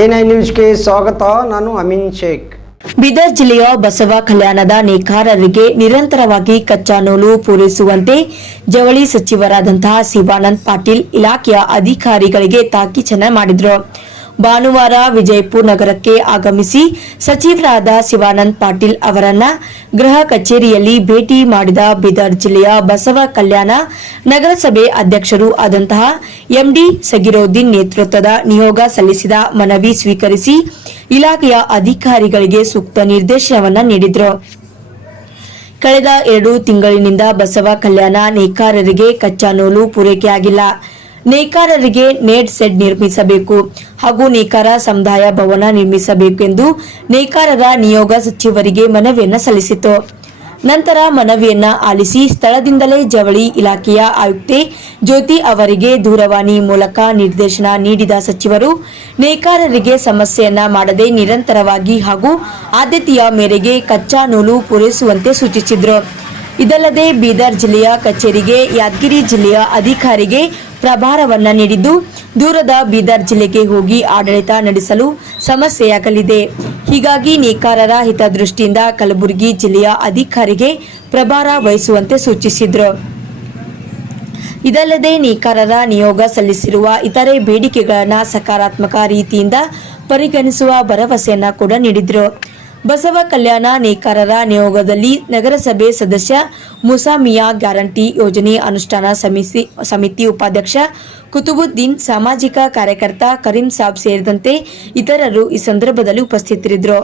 N I ನ್ಯೂಸ್ಗೆ ಸ್ವಾಗತ, ನಾನು ಅಮಿನ್ ಶೇಖ್. ಬೀದರ್ ಜಿಲ್ಲೆಯ ಬಸವ ಕಲ್ಯಾಣದ ನೇಕಾರರಿಗೆ ನಿರಂತರವಾಗಿ ಕಚ್ಚಾ ನೂಲು ಪೂರೈಸುವಂತೆ ಜವಳಿ ಸಚಿವರಾದಂತಹ ಶಿವಾನಂದ್ ಪಾಟೀಲ್ ಇಲಾಖೆಯ ಅಧಿಕಾರಿಗಳಿಗೆ ತಾಕೀಚನ ಮಾಡಿದರು. ಭಾನುವಾರ ವಿಜಯಪುರ ನಗರಕ್ಕೆ ಆಗಮಿಸಿ ಸಚಿವರಾದ ಶಿವಾನಂದ್ ಪಾಟೀಲ್ ಅವರನ್ನ ಗೃಹ ಕಚೇರಿಯಲ್ಲಿ ಭೇಟಿ ಮಾಡಿದ ಬೀದರ್ ಜಿಲ್ಲೆಯ ಬಸವ ಕಲ್ಯಾಣ ನಗರಸಭೆ ಅಧ್ಯಕ್ಷರು ಆದಂತಹ ಎಂಡಿ ಸಗಿರೋದ್ದೀನ್ ನೇತೃತ್ವದ ನಿಯೋಗ ಸಲ್ಲಿಸಿದ ಮನವಿ ಸ್ವೀಕರಿಸಿ ಇಲಾಖೆಯ ಅಧಿಕಾರಿಗಳಿಗೆ ಸೂಕ್ತ ನಿರ್ದೇಶನವನ್ನು ನೀಡಿದರು. ಕಳೆದ ಎರಡು ತಿಂಗಳಿನಿಂದ ಬಸವ ಕಲ್ಯಾಣ ನೇಕಾರರಿಗೆ ಕಚ್ಚಾ ನೂಲು ಪೂರೈಕೆಯಾಗಿಲ್ಲ. ನೇಕಾರರಿಗೆ ನೇಟ್ ಸೆಡ್ ನಿರ್ಮಿಸಬೇಕು ಹಾಗೂ ನೇಕಾರ ಸಮುದಾಯ ಭವನ ನಿರ್ಮಿಸಬೇಕು ಎಂದು ನೇಕಾರರ ನಿಯೋಗ ಸಚಿವರಿಗೆ ಮನವಿಯನ್ನು ಸಲ್ಲಿಸಿತು ನಂತರ ಮನವಿಯನ್ನ ಆಲಿಸಿ ಸ್ಥಳದಿಂದಲೇ ಜವಳಿ ಇಲಾಖೆಯ ಆಯುಕ್ತೆ ಜ್ಯೋತಿ ಅವರಿಗೆ ದೂರವಾಣಿ ಮೂಲಕ ನಿರ್ದೇಶನ ನೀಡಿದ ಸಚಿವರು, ನೇಕಾರರಿಗೆ ಸಮಸ್ಯೆಯನ್ನ ಮಾಡದೆ ನಿರಂತರವಾಗಿ ಹಾಗೂ ಆದ್ಯತೆಯ ಮೇರೆಗೆ ಕಚ್ಚಾ ನೂಲು ಪೂರೈಸುವಂತೆ ಸೂಚಿಸಿದ್ರು. ಇದಲ್ಲದೆ ಬೀದರ್ ಜಿಲ್ಲೆಯ ಕಚೇರಿಗೆ, ಯಾದಗಿರಿ ಜಿಲ್ಲೆಯ ಅಧಿಕಾರಿಗೆ ಪ್ರಭಾರವನ್ನು ನೀಡಿದ್ದು, ದೂರದ ಬೀದರ್ ಜಿಲ್ಲೆಗೆ ಹೋಗಿ ಆಡಳಿತ ನಡೆಸಲು ಸಮಸ್ಯೆಯಾಗಲಿದೆ. ಹೀಗಾಗಿ ನೇಕಾರರ ಹಿತದೃಷ್ಟಿಯಿಂದ ಕಲಬುರಗಿ ಜಿಲ್ಲೆಯ ಅಧಿಕಾರಿಗೆ ಪ್ರಭಾರ ವಹಿಸುವಂತೆ ಸೂಚಿಸಿದರು. ಇದಲ್ಲದೆ ನೇಕಾರರ ನಿಯೋಗ ಸಲ್ಲಿಸಿರುವ ಇತರೆ ಬೇಡಿಕೆಗಳನ್ನು ಸಕಾರಾತ್ಮಕ ರೀತಿಯಿಂದ ಪರಿಗಣಿಸುವ ಭರವಸೆಯನ್ನು ಕೂಡ ನೀಡಿದ್ರು. ಬಸವ ಕಲ್ಯಾಣ ನೇಕಾರರ ನಿಯೋಗದಲ್ಲಿ ನಗರಸಭೆ ಸದಸ್ಯ ಮುಸಾಮಿಯಾ ಗ್ಯಾರಂಟಿ ಯೋಜನೆ ಅನುಷ್ಠಾನ ಸಮಿತಿ ಸಮಿತಿ ಉಪಾಧ್ಯಕ್ಷ ಕುತುಬುದ್ದೀನ್, ಸಾಮಾಜಿಕ ಕಾರ್ಯಕರ್ತ ಕರೀಂ ಸಾಬ್ ಸೇರಿದಂತೆ ಇತರರು ಈ ಸಂದರ್ಭದಲ್ಲಿ ಉಪಸ್ಥಿತರಿದ್ದರು.